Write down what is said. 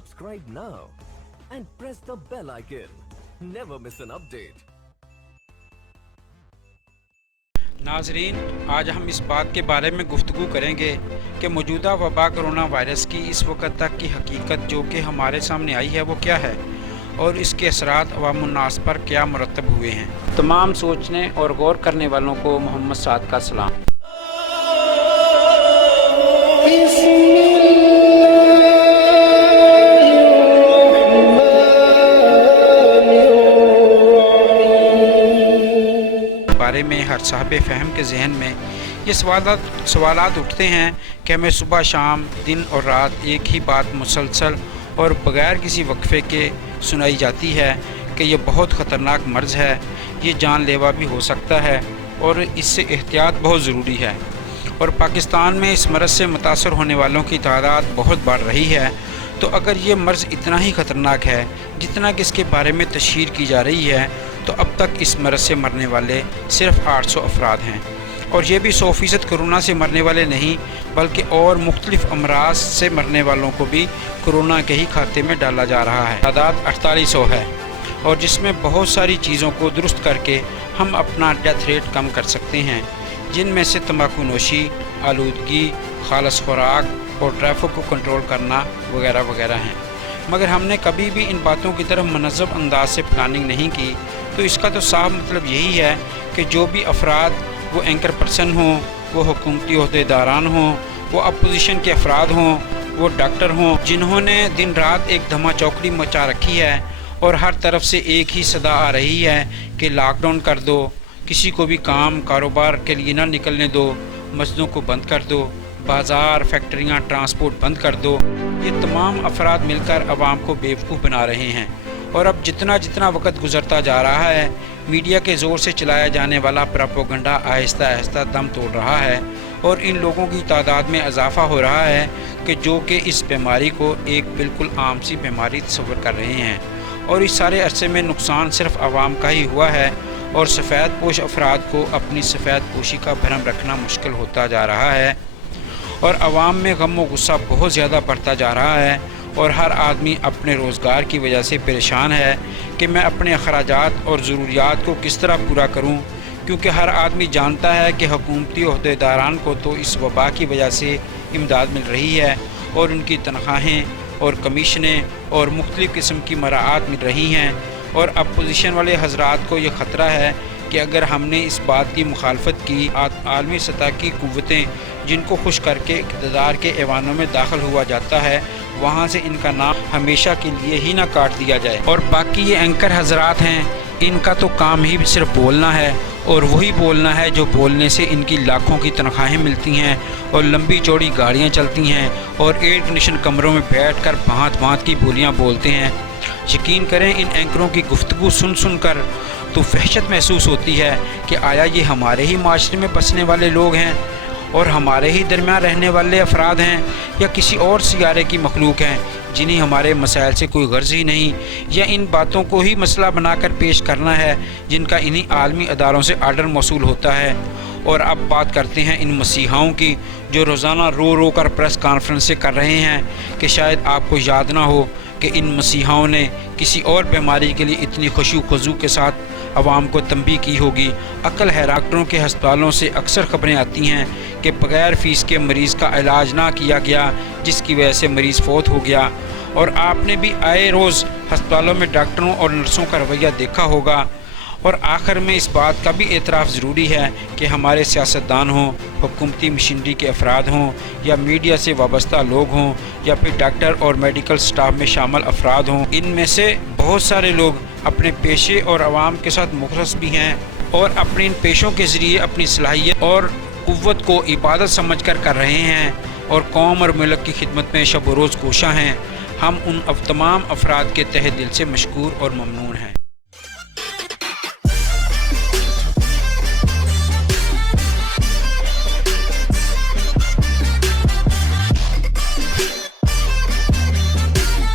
Subscribe now and press the bell icon. Never miss an update. नाज़रीन, आज हम इस बात के बारे में गुफ्तगू करेंगे कि मौजूदा वबा कोरोना वायरस की इस वक्त तक की हकीकत जो कि हमारे सामने आई है वो क्या है और इसके असरात अवामुन्नास पर क्या मुरतब हुए हैं। तमाम सोचने और गौर करने वालों को मोहम्मद साद का सलाम। बारे में हर साहब फ़हम के जहन में ये सवालात उठते हैं कि हमें सुबह शाम दिन और रात एक ही बात मुसलसल और बग़ैर किसी वक्फे के सुनाई जाती है कि ये बहुत ख़तरनाक मर्ज़ है, ये जानलेवा भी हो सकता है और इससे एहतियात बहुत ज़रूरी है। और पाकिस्तान में इस मर्ज़ से मुतासर होने वालों की तादाद बहुत बढ़ रही है। तो अगर ये मर्ज़ इतना ही ख़तरनाक है जितना कि इसके बारे में तशहीर की जा रही है, तो अब तक इस मर्ज़ से मरने वाले सिर्फ़ 800 अफराद हैं और ये भी 100% कोरोना से मरने वाले नहीं बल्कि और मुख्तलिफ़ अमराज से मरने वालों को भी कोरोना के ही खाते में डाला जा रहा है। तादाद 4800 है और जिसमें बहुत सारी चीज़ों को दुरुस्त करके हम अपना डेथ रेट कम कर सकते हैं, जिनमें से तंबाकू नोशी, आलूदगी, खालस खुराक और ट्रैफिक को कंट्रोल करना वगैरह वगैरह हैं। मगर हमने कभी भी इन बातों की तरफ मनज़्ज़म अंदाज से प्लानिंग नहीं की। तो इसका तो साफ मतलब यही है कि जो भी अफराद, वो एंकर पर्सन हों, वो हुकूमती ओहदेदारान हों, वो अपोजिशन के अफराद हों, वो डॉक्टर हों, जिन्होंने दिन रात एक धमा चौकड़ी मचा रखी है और हर तरफ से एक ही सदा आ रही है कि लॉकडाउन कर दो, किसी को भी काम कारोबार के लिए ना निकलने दो, मस्जिदों को बंद कर दो, बाज़ार फैक्ट्रियाँ ट्रांसपोर्ट बंद कर दो। ये तमाम अफराद मिलकर आवाम को बेवकूफ़ बना रहे हैं। और अब जितना जितना वक्त गुज़रता जा रहा है, मीडिया के ज़ोर से चलाया जाने वाला प्रोपेगेंडा आहिस्ता आहिस्ता दम तोड़ रहा है और इन लोगों की तादाद में इजाफ़ा हो रहा है कि जो कि इस बीमारी को एक बिल्कुल आम सी बीमारी तस्वर कर रहे हैं। और इस सारे अरसे में नुकसान सिर्फ आवाम का ही हुआ है और सफ़ेद पोश अफराद को अपनी सफ़ेद पोशी का भरम रखना मुश्किल होता जा रहा है और आवाम में गम व गुस्सा बहुत ज़्यादा बढ़ता जा रहा है और हर आदमी अपने रोज़गार की वजह से परेशान है कि मैं अपने अखराजात और ज़रूरियात को किस तरह पूरा करूं, क्योंकि हर आदमी जानता है कि हुकूमती ओहदेदारान को तो इस वबा की वजह से इमदाद मिल रही है और उनकी तनख्वाहें और कमीशनें और मुख्तलिफ़ किस्म की मराआत मिल रही हैं। और अपोजिशन वाले हजरात को ये ख़तरा है कि अगर हमने इस बात की मुखालफत की, आलमी सतह की क़ुव्वतें जिनको खुश करके इक़्तिदार के ऐवानों में दाखिल हुआ जाता है, वहाँ से इनका नाम हमेशा के लिए ही ना काट दिया जाए। और बाकी ये एंकर हजरात हैं, इनका तो काम ही सिर्फ बोलना है और वही बोलना है जो बोलने से इनकी लाखों की तनख्वाहें मिलती हैं और लंबी चौड़ी गाड़ियाँ चलती हैं और एयर कंडीशन कमरों में बैठ कर भांत भांत की बोलियाँ बोलते हैं। यकीन करें, इन एंकरों की गुफ्तगू सुन कर तो वहशत महसूस होती है कि आया ये हमारे ही माशरे में बसने वाले लोग हैं और हमारे ही दरमियान रहने वाले अफराद हैं या किसी और सियारे की मखलूक हैं जिन्हें हमारे मसाइल से कोई गर्ज ही नहीं, या इन बातों को ही मसला बनाकर पेश करना है जिनका इन्हीं आलमी अदारों से आर्डर मौसूल होता है। और अब बात करते हैं इन मसीहाओं की जो रोज़ाना रो कर प्रेस कॉन्फ्रेंसें कर रहे हैं कि शायद आपको याद ना हो कि इन मसीहाओं ने किसी और बीमारी के लिए इतनी खुशू खजू के साथ आवाम को तंबीह की होगी। अक्ल है, डॉक्टरों के हस्पतालों से अक्सर ख़बरें आती हैं कि बग़ैर फ़ीस के मरीज़ का इलाज ना किया गया, जिसकी वजह से मरीज़ फौत हो गया। और आपने भी आए रोज़ हस्पतालों में डॉक्टरों और नर्सों का रवैया देखा होगा। और आखिर में इस बात का भी एतराफ़ ज़रूरी है कि हमारे सियासतदान हों, हुकूमती मशीनरी के अफराद हों या मीडिया से वाबस्ता लोग हों या फिर डॉक्टर और मेडिकल स्टाफ में शामिल अफराद हों, इनमें से बहुत सारे लोग अपने पेशे और आवाम के साथ मुखलस भी हैं और अपने इन पेशों के ज़रिए अपनी सलाहियत और क़ुव्वत को इबादत समझकर कर रहे हैं और कौम और मुल्क की खिदमत में शब व रोज़ कोशा हैं। हम उन तमाम अफराद के तहे दिल से मशकूर और ममनून हैं।